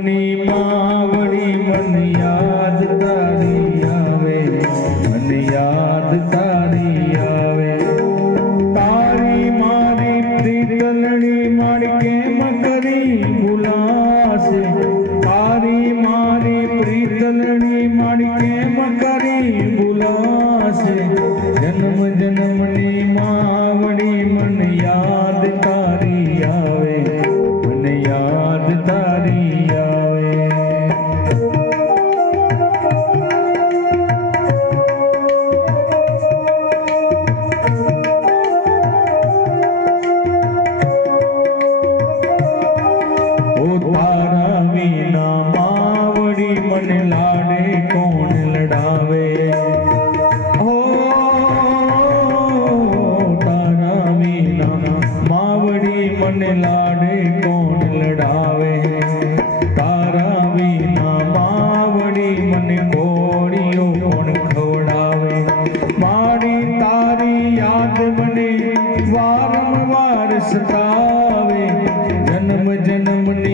જન્મની માવડી મને તારી આવે, મને યાદ તારી આવે. તારી મારી પ્રીતલણી મારી કેમ કરી ભૂલાશે? તારી મારી પ્રીતલણી મારી કેમ કરી ભૂલાશે? જન્મ જન્મની માવડી માવડી લાડે, કોણ લડાવે? તારા વિના માવડી મને કોળીઓ કોણ ખવડાવે? મારી તારી યાદ મને વારંવાર સતાવે. જન્મ જન્મની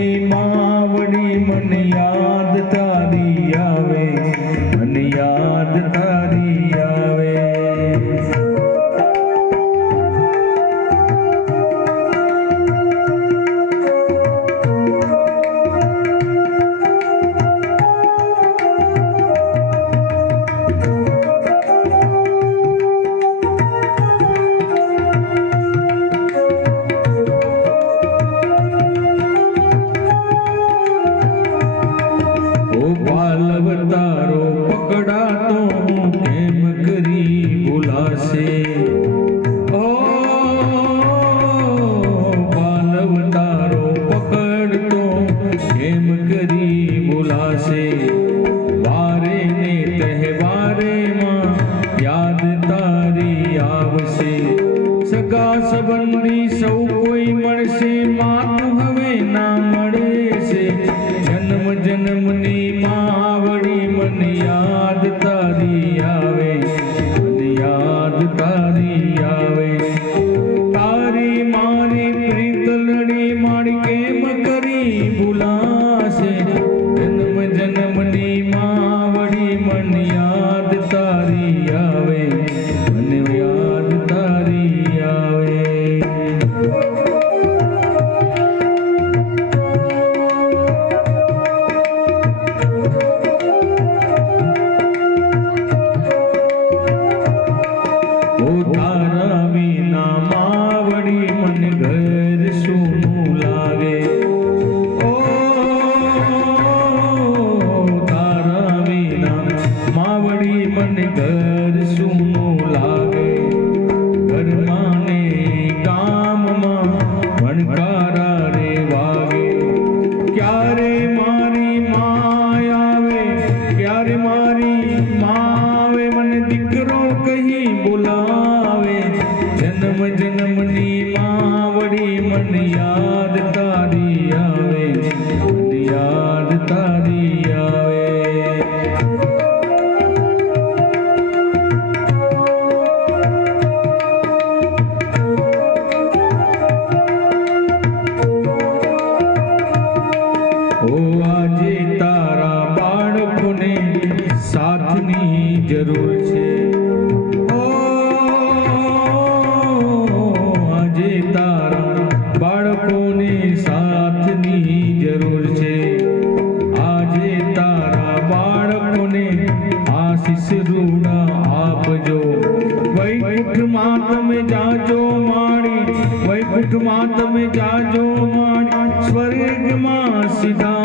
પકડાતો હું કેમ કરી બોલાશે. ઓ પાલવ તારો પકડતો કેમ ભૂલાશે વારે ને માં યાદ તારી આવશે. સગા સંબંધી સૌ કોઈ મળશે માતું હવે મળે છે. જન્મ જન્મની માવડી માવડી મને માવે મને દીકરો કહી બોલાવે તારા બાળકોને સાથની જરૂર છે. આજે તારા બાળકોને આશીષ રૂડા આપજો. વૈકુંઠમાં તમે જાજો માડી વૈકુંઠમાં તમે જાજો માણી સ્વર્ગમાં સીધાવજો